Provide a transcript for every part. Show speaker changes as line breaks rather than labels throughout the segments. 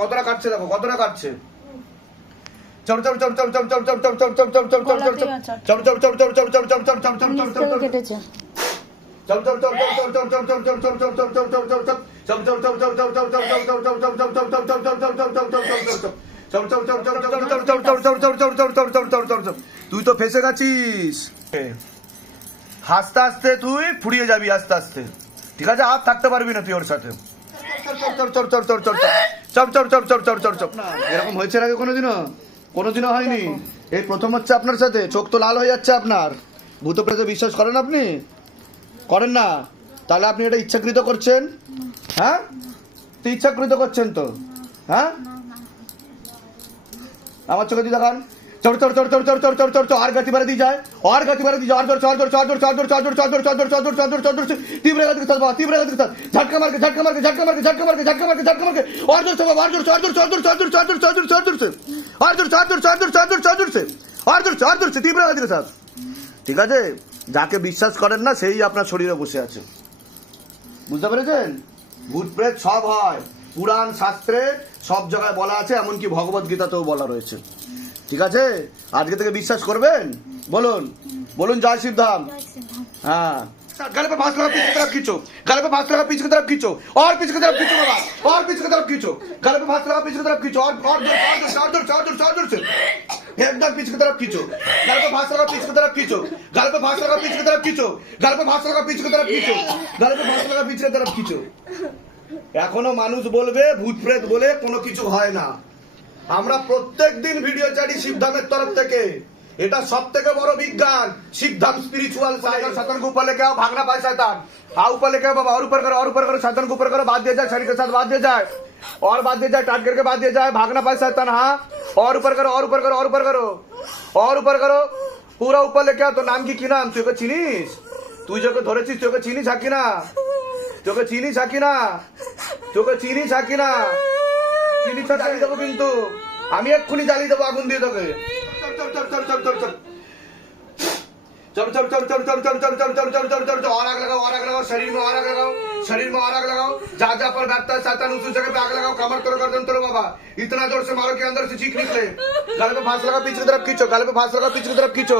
কতটা কাটছে দেখো কতটা কাটছে তুই তো ফেসে গেছিস আস্তে আস্তে তুই ফুরিয়ে যাবি আস্তে আস্তে ঠিক আছে আর থাকতে পারবি না তুই ওর সাথে এরকম হয়েছে আগে কোনোদিনও কোনোদিনও হয়নি এই প্রথম হচ্ছে আপনার সাথে চোখ তো লাল হয়ে যাচ্ছে আপনার ভূত প্রেতে বিশ্বাস করেন আপনি করেন না তাহলে আপনি এটা ইচ্ছাকৃত করছেন হ্যাঁ তো ইচ্ছাকৃত করছেন তো হ্যাঁ আমার চোখে দিয়ে দেখান চড় চড় চড় চড় চড় চড় চড় চড় চড় আর গতি বাড়ে দিয়ে যায় আর গতি বাড়ে দিয়ে যায় আর চড় চড় চড় চড় চড় চড় চড় চড় চড় চড় চড় চড় চড় চড় तीव्र गति के साथ बाबा तीव्र गति के साथ झटका मार के झटका मार के झटका मार के झटका मार के झटका मार के झटका मार के और जोर से बाबा और जोर से और जोर से और जोर से और जोर से और जोर से और जोर से और जोर से और जोर से और जोर से और जोर से और जोर से और जोर से और जोर से तीव्र गति के साथ ঠিক আছে যাকে বিশ্বাস করেন না সেই আপনার শরীরে বসে আছে বুঝতে পেরেছেন ভূত প্রেত সব হয় পুরাণ শাস্ত্রে সব জায়গায় বলা আছে এমনকি ভগবত গীতাতেও বলা রয়েছে ঠিক আছে আজকে থেকে বিশ্বাস করবেন বলুন বলুন জয় শিবধাম हाँ गले पे फांस लगा पीछे की तरफ खींचो गले पे फांस लगा पीछे की तरफ खींचो और पीछे की तरफ खींचो बाबा और पीछे की तरफ खींचो गले पे फांस लगा पीछे की तरफ खींचो और और जोर से, और जोर से, और जोर से, और जोर से, और जोर से एकदम पीछे की तरफ खींचो गले पे फांस लगा पीछे की तरफ खींचो गले पे फांस लगा पीछे की तरफ खींचो गले पे फांस लगा पीछे की तरफ खींचो गले पे फांस लगा पीछे की तरफ खींचो এখনো মানুষ বলবে ভূত প্রেত বলে কোনো কিছু হয় না আমরা প্রত্যেক দিন ভিডিও চাড়ি শিবধামের তরফ থেকে। এটা সব থেকে বড় বিজ্ঞান। শিবধাম স্পিরিচুয়াল সাইকেল সাধারণ উপলে কেউ ভাগনা পায় শৈতান আর উপলে কেউ বাবা আর উপর করে আর উপর করে সাধারণ উপর করে, বাদ দিয়ে যায় শরীরের সাথে বাদ দিয়ে যায়। আর বাদ দিয়ে যায় টাট করে বাদ দিয়ে যায় ভাঙরা পায় শৈতান হ্যাঁ? আর উপর করে আর উপর করে আর উপর করো। আর উপর করো। পুরো উপর লেখে তো নাম কি কি নাম? তুই কে চিনিস? তুই যাকে ধরেছিস তোকে চিনি ঝাকি না তোকে চিনি ঝাকি না তোকে চিনি ঝাকি না চিনি তো জ্বালিয়ে দেবো কিন্তু আমি এক্ষুনি জ্বালিয়ে দেবো আগুন দিয়ে তোকে চল চল চল চল চল চল चल चल चल चल चल चल चल चल चल चल चल चल और आग लगाओ और आग लगाओ शरीर में और आग लगाओ शरीर में और आग लगाओ जहाँ जहाँ पर बैठता है शैतान उस जगह पे आग लगाओ कमर तोड़ो गर्दन तोड़ो बाबा इतना जोर से मारो कि अंदर से चीख निकले गले पे फांस लगा पीछे की तरफ खींचो गले पे फांस लगा पीछे की तरफ खींचो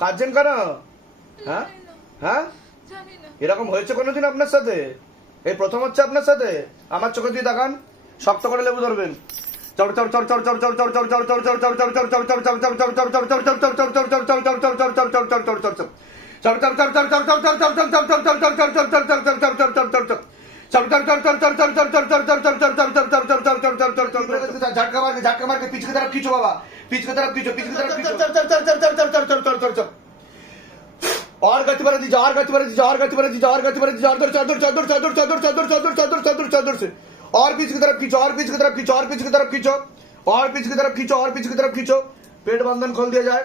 কাঁদছেন কেন হ্যাঁ হ্যাঁ এরকম হয়েছে কোনোদিন আপনার সাথে এই প্রথম হচ্ছে আপনার সাথে আমার চোখে দিয়ে দেখান শক্ত করে লেবু ধরবেন চড় চড় চড় ঝাটকা মারকে ঝাটকা মারকে পিছকে তারা কিছু বাবা पीछे की तरफ़ खींचो पीछे की तरफ़ खींचो खींचो चल चल चल चल चल चल चल चल चल चल और गति बढ़ा दीजिए और गति बढ़ा दीजिए और गति बढ़ा दीजिए और गति बढ़ा दीजिए और चादर चादर चादर चादर चादर चादर चादर चादर चादर से और पीछे की तरफ़ खींचो और पीछे की तरफ़ खींचो और पीछे की तरफ़ खींचो और पीछे की तरफ़ खींचो और पीछे की तरफ़ खींचो पेट बंधन खोल दिया जाए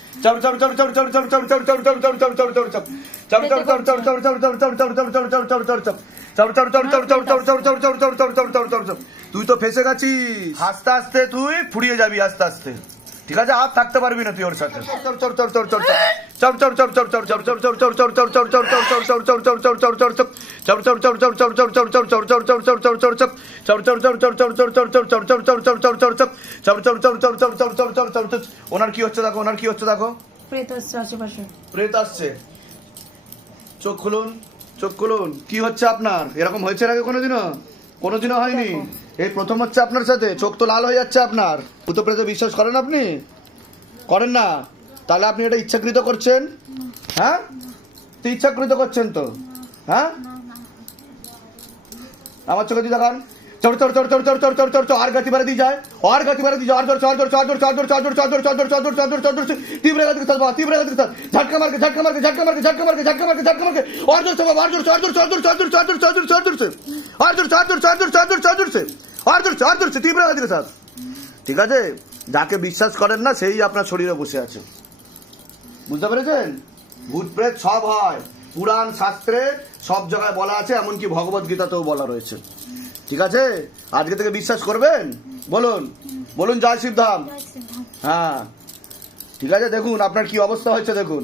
চল চল চল চল চল চল চল চল চল চল চল চল চল চল চল তুই তো ফেসে গেছিস আস্তে আস্তে তুই ফুরিয়ে যাবি আস্তে আস্তে ঠিক আছে আর থাকতে পারবি না তুই ওর সাথে ওনার কি হচ্ছে দেখো ওনার কি হচ্ছে দেখো
প্রেত আসছে
চোখ খুলুন চোখ খুলুন কি হচ্ছে আপনার এরকম হয়েছে আগে কোনোদিনও কোনোদিনও হয়নি এই প্রথম হচ্ছে আপনার সাথে চোখ তো লাল হয়ে যাচ্ছে আপনার উত্তরপ্রদেশে বিশ্বাস করেন আপনি করেন না তাহলে আপনি এটা ইচ্ছাকৃত করছেন হ্যাঁ তো ইচ্ছাকৃত করছেন তো হ্যাঁ আমার চোখে দিয়ে দেখান চড় চড় চড় চড় চড় চড় চড় চড় চড় আর গতি মারা দিয়ে যায় আর গতি মারা দিয়ে আর চড় চড় চড় চড় চড় চড় চড় চড় চড় চড় চড় চড় চড় চড় তীব্র গতি সাথে তীব্র ঝটকা মারকে ঝটকা মারকে ঝটকা মারকে ঝটকা মারকে ঝটকা মারকে ঝটকা মারকে আর সব আর জোর চড় চড় চড় চড় চড় চড় চড় চড় চড় অর্ধর্ষ অর্ধর্ষ অর্ধর্ষ অর্ধর্ষ অর্ধর্ষ। অর্ধর্ষ তীব্র তীব্রবাদীর সাথ ঠিক আছে? যাকে বিশ্বাস করেন না সেই আপনার শরীরে বসে আছে। বুঝতে পেরেছেন? ভূত প্রেত সব হয়। পুরাণ শাস্ত্রে সব জায়গায় বলা আছে এমনকি ভগবত গীতাতেও বলা রয়েছে। ঠিক আছে? আজকে থেকে বিশ্বাস করবেন? বলুন। বলুন জয় শিবধাম। হ্যাঁ। ঠিক আছে দেখুন আপনার কি অবস্থা হয়েছে দেখুন।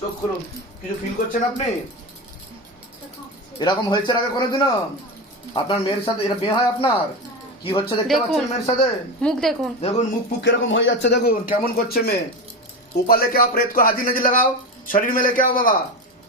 চোখ খুলুন কিছু ফিল করছেন আপনি এরকম হয়েছে এর আগে কোনোদিনও আপনার মেয়ের সাথে এটা বিয়ে হয় আপনার কি হচ্ছে দেখতে
দেখুন।
পাচ্ছেন মেয়ের সাথে
মুখ দেখুন
দেখুন মুখ ফুক কিরকম হয়ে যাচ্ছে দেখুন কেমন করছে মেয়ে ऊपर लेके आओ प्रेत को हाजी नजी लगाओ शरीर में लेके आओ बाबा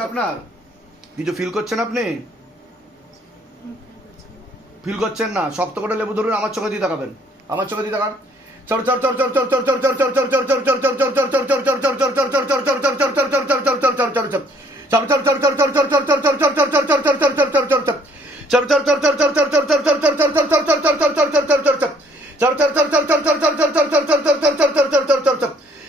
আপনার কিছু ফিল করছেন আপনি ফিল করছেন না শক্ত করে লেবু ধরুন আমার চোখে দিয়ে তাকাবেন আমার চোখে দিয়ে তাকান চর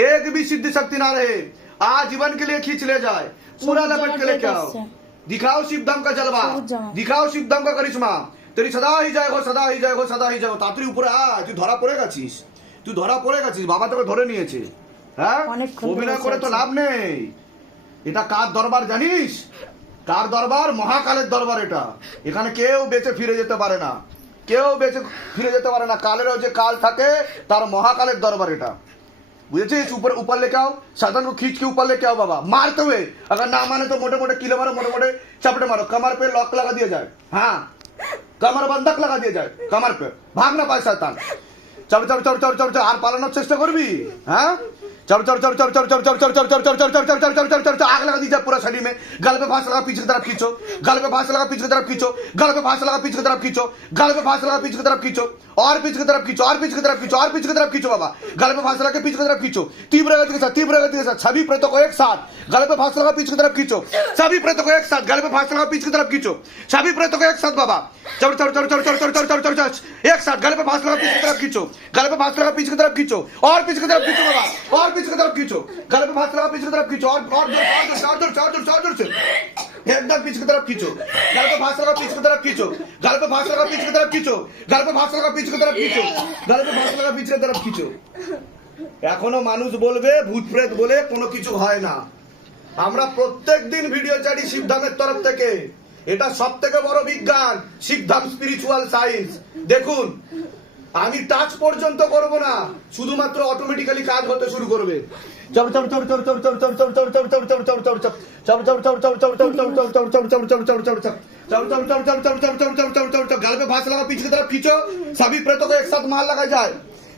एक भी सिद्धि शक्ति ना रहे आजीवन के लिए खींच ले जाए पूरा लपेट के लेके आओ दिखाओ शिवदम का जलवा
সবুজ জামা।
दिखाओ शिवदम का करिश्मा तेरी सदा ही जय हो সদা হি জয় হো সদা হি জয় হো তাড়াতাড়ি উপরে আয় তুই ধরা পড়ে গেছিস তুই ধরা পড়ে গেছিস বাবা তোকে ধরে নিয়েছে হ্যাঁ
অনেকক্ষণ ধরে
অভিনয় করে তো
বসে
লাভ নেই এটা কার দরবার জানিস কার দরবার মহাকালের দরবার এটা এখানে কেউ বেঁচে ফিরে যেতে পারে না কেউ বেঁচে ফিরে যেতে পারে না কালেরও যে কাল থাকে তার মহাকালের দরবার এটা বুঝেছিস ऊपर ऊपर लेके आओ साधन को खींच के ऊपर लेके आओ बाबा मारते हुए अगर ना माने तो मोटे मोटे किले मारो मोटे मोटे चपटे मारो कमर पे लॉक लगा दिया जाए हाँ कमर बंधक लगा दिया जाए कमर पे भाग ना पाए शैतान চল চল চল চল চল চল আর পালানোর চেষ্টা করবি হ্যাঁ चल चल चल चल चल चल चल चल चल चल चल चल चल चल चल चल आग लगा दीजिए पूरा शरीर में गल पे फांस लगा पीछे की तरफ़ खींचो गल पे फांस लगा पीछे की तरफ़ खींचो गल पे फांस लगा पीछे की तरफ़ खींचो गल पे फांस लगा पीछे की तरफ़ खींचो और पीछे की तरफ़ खींचो और पीछे की तरफ़ खींचो और पीछे की तरफ़ खींचो बाबा गल पे फांस लगा के पीछे की तरफ़ खींचो तीव्र गति के साथ तीव्र गति के साथ सभी प्रेतों को एक साथ गल पे फांस लगा पीछे की तरफ़ खींचो सभी प्रेतों को एक साथ गल पे फांस लगा पीछे की तरफ़ खींचो सभी प्रेतों को एक साथ बाबा चल चल चल चल चल चल चल चल चल एक साथ गले पे फांस लगा पीछे की तरफ़ खींचो गले पे फांस लगा पीछे की तरफ़ खींचो और पीछे की तरफ़ खींचो बाबा और पीछे की तरफ खींचो गले पे फांस लगा पीछे की तरफ खींचो और और जोर और जोर और जोर और जोर से एकदम पीछे की तरफ खींचो गले पे फांस लगा पीछे की तरफ खींचो गले पे फांस लगा पीछे की तरफ खींचो गले पे फांस लगा पीछे की तरफ खींचो गले पे फांस लगा पीछे की तरफ खींचो এখনো মানুষ বলবে ভূত প্রেত বলে কোনো কিছু হয় না আমরা প্রত্যেক দিন ভিডিও ছাড়ি শিবধামের তরফ থেকে এটা সব থেকে বড় বিজ্ঞান শিবধাম স্পিরিচুয়াল সায়েন্স দেখুন আমি টাচ পর্যন্ত করব না শুধুমাত্র অটোমেটিক্যালি কাজ হতে শুরু করবে গাল पे भाष लगा पीछे की तरफ खींचो सभी प्रेतों को एक साथ मार लगा जाए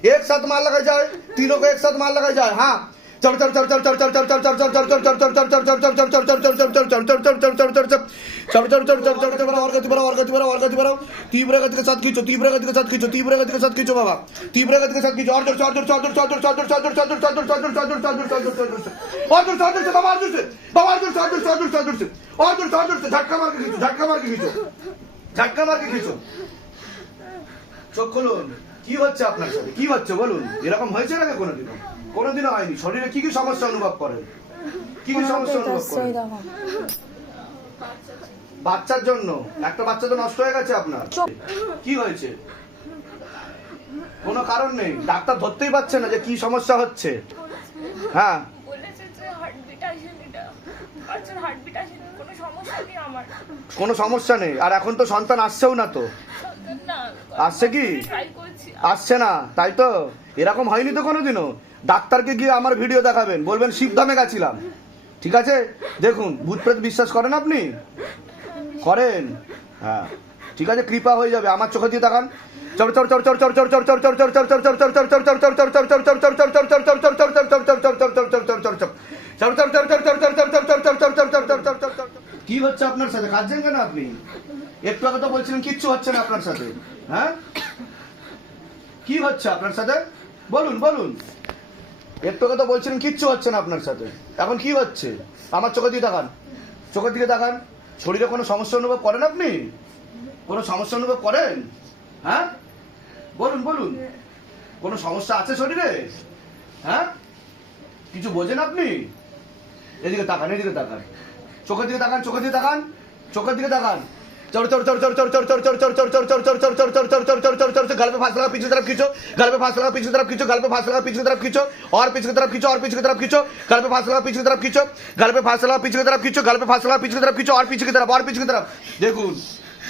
एक साथ मार लगा जाए तीनों को एक साथ मार लगा जाए हाँ तीव्र गति के साथ खींचो तीव्र गति के साथ खींचो तीव्र गति के साथ खींचो बाबा तीव्र गति के साथ खींचो और जोर से और जोर से और जोर से और जोर से और जोर से और जोर से और जोर से और जोर से और जोर से और जोर से और जोर से बाबा जोर से बाबा जोर से और जोर से और जोर से और जोर से और जोर से और जोर से झटका मार के खींचो झटका मार के खींचो झटका मार के खींचो চোখ খুলুন কি হচ্ছে আপনার সাথে কি হচ্ছে বলুন এরকম হয়েছে নাকি কোনো দিন কোনোদিনও হয়নি। শরীরে কি কি সমস্যা অনুভব করেন? কি কি সমস্যা অনুভব করেন? বাচ্চার জন্য। একটা বাচ্চা তো নষ্ট হয়ে গেছে আপনার। কি হয়েছে? কোনো কারণ নেই? ডাক্তার ধরতেই পারছে না যে কি সমস্যা হচ্ছে। হ্যাঁ।
কোনো সমস্যা নেই
আর এখন তো সন্তান আসছেও না তো। আসছে কি? আসছে না। তাই তো? এরকম হয়নি তো কোনোদিনও? ডাক্তারকে গিয়ে আমার ভিডিও দেখাবেন বলবেন শিবধামে গেছিলাম ঠিক আছে দেখুন ভূতপ্রেত বিশ্বাস করেন আপনি করেন হ্যাঁ ঠিক আছে কৃপা হয়ে যাবে আমার চোখে দিয়ে তাকান কি হচ্ছে আপনার সাথে কাঁদছেন কেন আপনি একটু আগে তো বলছিলেন কিচ্ছু হচ্ছে না আপনার সাথে হ্যাঁ কি হচ্ছে আপনার সাথে বলুন বলুন এর তোকে তো বলছিলেন, কিচ্ছু হচ্ছে না আপনার সাথে। এখন কি হচ্ছে? আমার চোখের দিকে তাকান। চোখের দিকে তাকান। শরীরে কোনো সমস্যা অনুভব করেন আপনি? কোনো সমস্যা অনুভব করেন? হ্যাঁ? বলুন বলুন। কোনো সমস্যা আছে শরীরে? হ্যাঁ? কিছু বোঝেন আপনি? এদিকে তাকান এদিকে তাকান। চোখের দিকে তাকান, চোখের দিকে তাকান, চোখের দিকে তাকান। चढ़ चढ़ चढ़ चढ़ चढ़ चढ़ चढ़ चढ़ चढ़ चढ़ चढ़ चढ़ चढ़ चढ़ चढ़ चढ़ चढ़ चढ़ चढ़ गल पे फासला पीछे तरफ़ खींचो गल पे फासला पीछे तरफ़ खींचो गल पे फासला पीछे तरफ़ खींचो और पीछे की तरफ़ खींचो और पीछे तरफ़ खींचो गल पे फासला पीछे की तरफ़ खींचो गल पे फासला पीछे की तरफ़ खींचो गल पे फासला पीछे तरफ़ खींचो और पीछे की तरफ़ और पीछे की तरफ़ देखो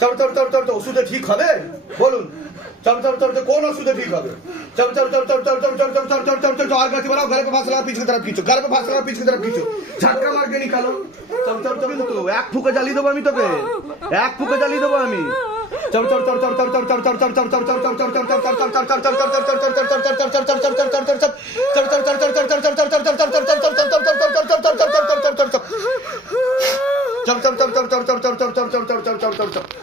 চমচম চমচম তো ওষুধে ঠিক হবে বলুন চমচম চমচম কোন ওষুধে ঠিক হবে চমচম চমচম চমচম চমচম চমচম চমচম তো আগে বাড়াও ঘরে পে ফাঁসলা পিছকে तरफ खींचो ঘরে পে ফাঁসলা পিছকে तरफ खींचो ঝটকা মার কে নিকালো চমচম চম কিন্তু এক ফুকে জ্বালিয়ে দেবো আমি তোকে এক ফুকে জ্বালিয়ে দেবো আমি চমচম চমচম চমচম চমচম চমচম চমচম চমচম চমচম চমচম চমচম চমচম চমচম চমচম চমচম চমচম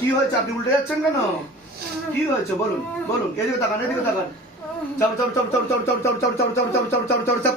কি হয়েছে আপনি উল্টে যাচ্ছেন কেন কি হয়েছে বলুন বলুন এদিকে তাকান এদিকে তাকান চপ চপ চপ চপ চপ চপ চপ চপ চপ চপ চপ চপ চপ চপ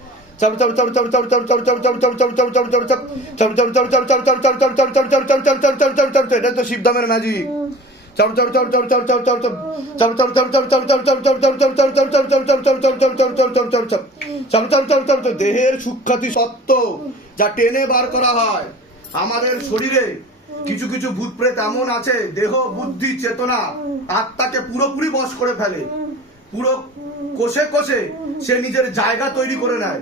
তো দেহের সুখ্যাতি সত্য যা টেনে বার করা হয় আমাদের শরীরে কিছু কিছু ভূত প্রেত এমন আছে দেহ বুদ্ধি চেতনা আত্মাকে পুরোপুরি বশ করে ফেলে পুরো কোষে কোষে সে নিজের জায়গা তৈরি করে নেয়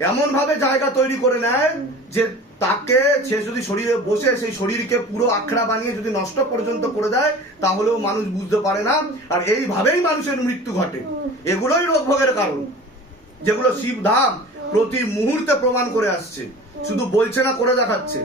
এমন ভাবে জায়গা তৈরি করে নেয় যে তাকে সে যদি শরীরে বসে সেই শরীরকে পুরো আখড়া বানিয়ে যদি নষ্ট পর্যন্ত করে দেয়, তাহলেও মানুষ বুঝতে পারে না। আর এইভাবেই মানুষের মৃত্যু ঘটে। এগুলোই রোগ ভোগের কারণ। যেগুলো শিব ধাম প্রতি মুহূর্তে প্রমাণ করে আসছে। শুধু বলছে না, করে দেখাচ্ছে।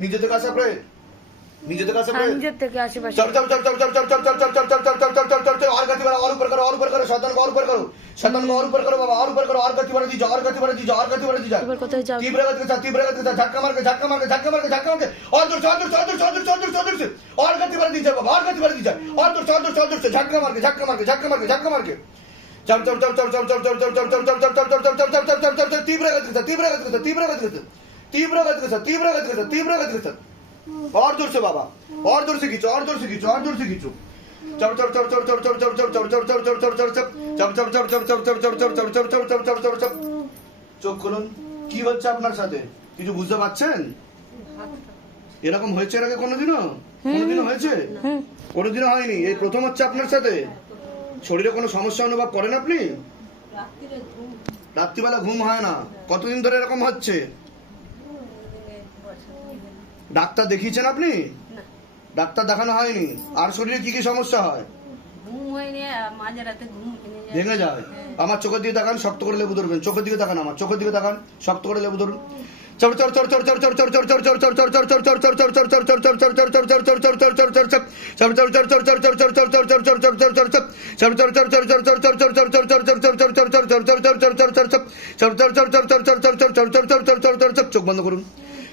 नीचे तक ऐसे प्रेत नीचे तक ऐसे
হ্যাঁ
प्रेत
নিজের থেকে আশেপাশে
चल चल चल चल चल चल चल चल चल चल चल चल चल चल चल चल और गति बढ़ा और ऊपर करो और ऊपर करो शैतान को और ऊपर करो शैतान को और ऊपर करो बाबा और ऊपर करो और गति बढ़ा दीजिए और गति बढ़ा दीजिए और गति बढ़ा दीजिए
এবার কোথায় যাও
तीव्र गति के साथ तीव्र गति के साथ झटका मार के झटका मार के झटका मार के झटका मार के और जोर से और जोर से और जोर से और जोर से और जोर से और जोर से और गति बढ़ा दीजिए बाबा और गति बढ़ा दीजिए और जोर से और जोर से और जोर से झटका मार के झटका मार के झटका मार के झटका मार के चम चम चम चम चम चम चम चम चम चम चम चम चम चम चम चम चम चम चम चम तीव्र गति के साथ तीव्र गति के साथ तीव्र गति के साथ तीव्र गति के साथ तीव्र गति के साथ तीव्र गति के साथ और जोर से बाबा और जोर से खींचो और जोर से खींचो और जोर से खींचो चम चम चम चम चम चम चम चम चम चम चम चम चम चम चम चम चम चम चम चम चम चम चम चम चम चम चम चम চোখ খুলুন কি হচ্ছে আপনার সাথে কিছু বুঝতে পারছেন এরকম হয়েছে এর আগে কোনোদিনও কোনোদিনও হয়েছে
হুম
কোনোদিনও হয়নি এই প্রথম হচ্ছে আপনার সাথে শরীরে কোনো সমস্যা অনুভব করেন আপনি রাত্রিবেলা ঘুম হয় না কতদিন ধরে এরকম হচ্ছে ডাক্তার দেখিয়েছেন আপনি ডাক্তার দেখানো হয়নি আর শরীরে কি কি সমস্যা হয়
ভেঙে যায়
আমার চোখের দিকে দেখান শক্ত করে লেবু ধরবেন চোখের দিকে দেখান আমার চোখের দিকে দেখান শক্ত করে লেবু ধরুন চোখ বন্ধ করুন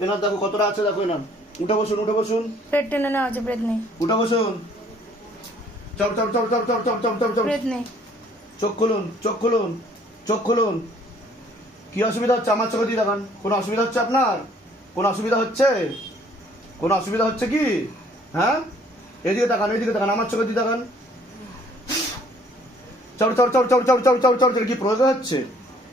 এনার দেখো কতটা আছে দেখো এনার উঠে বসুন উঠে বসুন
পেট টেনে নেওয়া আছে প্রেত নেই
উঠে বসুন চল চল চল চল চল চল চল চল চল
প্রেত নেই
চোখ খুলুন চোখ খুলুন চোখ খুলুন কি অসুবিধা হচ্ছে আমার চোখে দিয়ে দেখান কোনো অসুবিধা হচ্ছে আপনার কোনো অসুবিধা হচ্ছে কোনো অসুবিধা হচ্ছে কি হ্যাঁ এদিকে তাকান এদিকে তাকান আমার চোখে দিয়ে দেখান চল চল চল চল চল চল চল চল চল কি প্রয়োজন হচ্ছে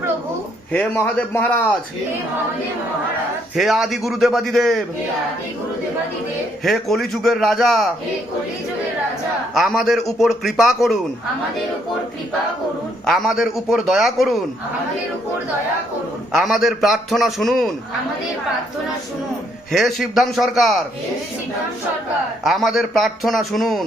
প্রভু। হে মহাদেব মহারাজ। হে আদি গুরুদেবাদিদেব। হে কলিযুগের রাজা। আমাদের উপর কৃপা করুন।
আমাদের উপর কৃপা করুন।
আমাদের উপর দয়া করুন।
আমাদের
প্রার্থনা শুনুন। হে শিবধাম সরকার। আমাদের প্রার্থনা শুনুন।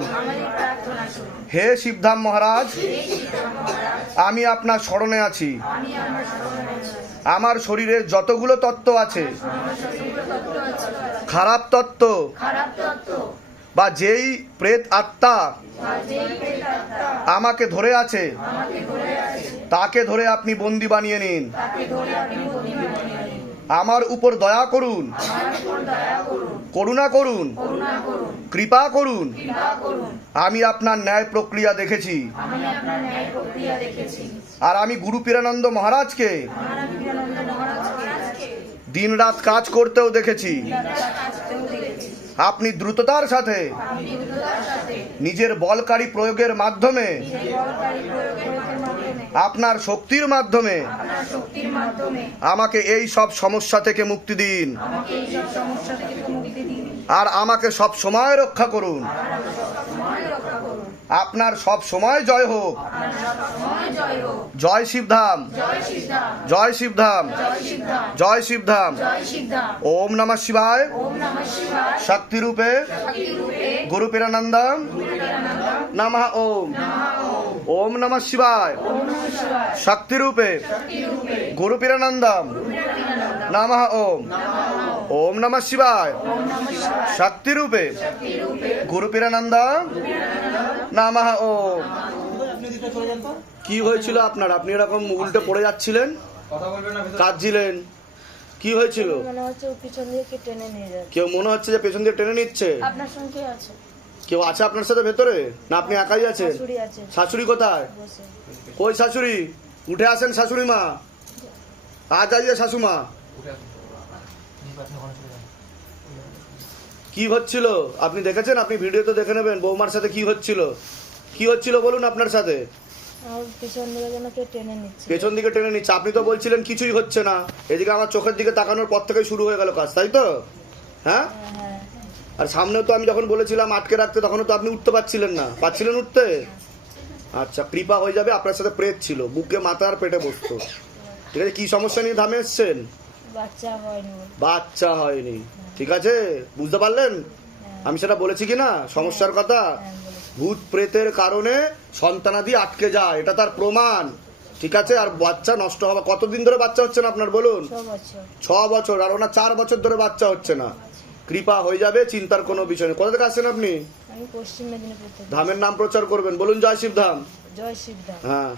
করুন
হে শিবধাম মহারাজ, আমি আপনার স্মরণে আছি।
আমার
শরীরে যতগুলো তত্ত্ব আছে, খারাপ তত্ত্ব বা যেই প্রেত আত্মা আমাকে ধরে আছে, তাকে ধরে আপনি বন্দি বানিয়ে নিন। আমার উপর দয়া করুন। করুণা করুন। কৃপা করুন। আমি আপনার ন্যায় প্রক্রিয়া দেখেছি। আর আমি গুরু পীরানন্দ মহারাজকে
দিন
রাত কাজ করতেও দেখেছি। আপনি দ্রুততার সাথে নিজের বলকারী প্রয়োগের মাধ্যমে আপনার শক্তির মাধ্যমে আমাকে এই সব সমস্যা থেকে মুক্তি দিন। আর আমাকে সব সময় রক্ষা করুন। আপনার সব সময় জয় হোক।
জয়
শিবধাম।
জয় শিবধাম।
জয় শিবধাম। ওম নম শিবায়।
শক্তিরূপে
গুরু পেরানন্দম নম ওম। ওম নম শিবায়।
শক্তিরূপে
গুরু পেরানন্দম নম ওম। ওম নম শিবায়।
শক্তিরূপে
গুরু পেরানন্দম নমঃ ওম কি হয়েছিল আপনার? আপনি এরকম উল্টে পড়ে যাচ্ছিলেন? কাঁদছিলেন? কি হয়েছিল?
মনে হচ্ছে পিছন দিয়ে টেনে নিয়ে যাচ্ছে।
কেউ মনে হচ্ছে যে পেছন দিয়ে টেনে নিচ্ছে?
আপনার সঙ্গে আছে।
কেউ আছে আপনার সাথে ভেতরে? না আপনি একাই আছেন?
শাশুড়ি
কোথায়? কই শাশুড়ি? উঠে আসেন শাশুড়ি মা আ যাইয়ে শাশুমা। কি হচ্ছিল? আপনি দেখেছেন? আপনি ভিডিওতে দেখে নেবেন। বৌমার সাথে কি হচ্ছিল? কি হচ্ছিল বলুন আপনার সাথে?
পিছন দিকে টেনে নিচ্ছে।
আপনি তো বলছিলেন কিছুই হচ্ছে না। এদিকে আমার চোখের দিকে তাকানোর পর থেকেই শুরু হয়ে গেল কাজ তাই তো? হ্যাঁ?
হ্যাঁ
আর সামনেও তো আমি যখন বলেছিলাম আটকে রাখতে তখনও তো আপনি উঠতে পারছিলেন না। পাচ্ছিলেন উঠতে? আচ্ছা কৃপা হয়ে যাবে। আপনার সাথে প্রেত ছিল। বুকে মাথা আর পেটে বসতো। ঠিক আছে কি সমস্যা নিয়ে ধামে এসছেন?
বাচ্চা হয়নি।
ঠিক আছে? বুঝতে পারলেন? আমি সেটা বলেছি কি না? সমস্যার কথা?
হ্যাঁ
ভূত প্রেতের কারণে সন্তানাদি আটকে যায়। এটা তার প্রমাণ। ঠিক আছে? আর বাচ্চা নষ্ট হওয়া কতদিন ধরে বাচ্চা হচ্ছে না আপনার বলুন?
ছ বছর।
আর ওনার চার বছর ধরে বাচ্চা হচ্ছে না। কৃপা হয়ে যাবে চিন্তার কোনো বিষয় নেই। কোথা থেকে আসছেন আপনি? ধামের নাম প্রচার করবেন। বলুন জয় শিব ধাম
জয় শিবধাম।
হ্যাঁ।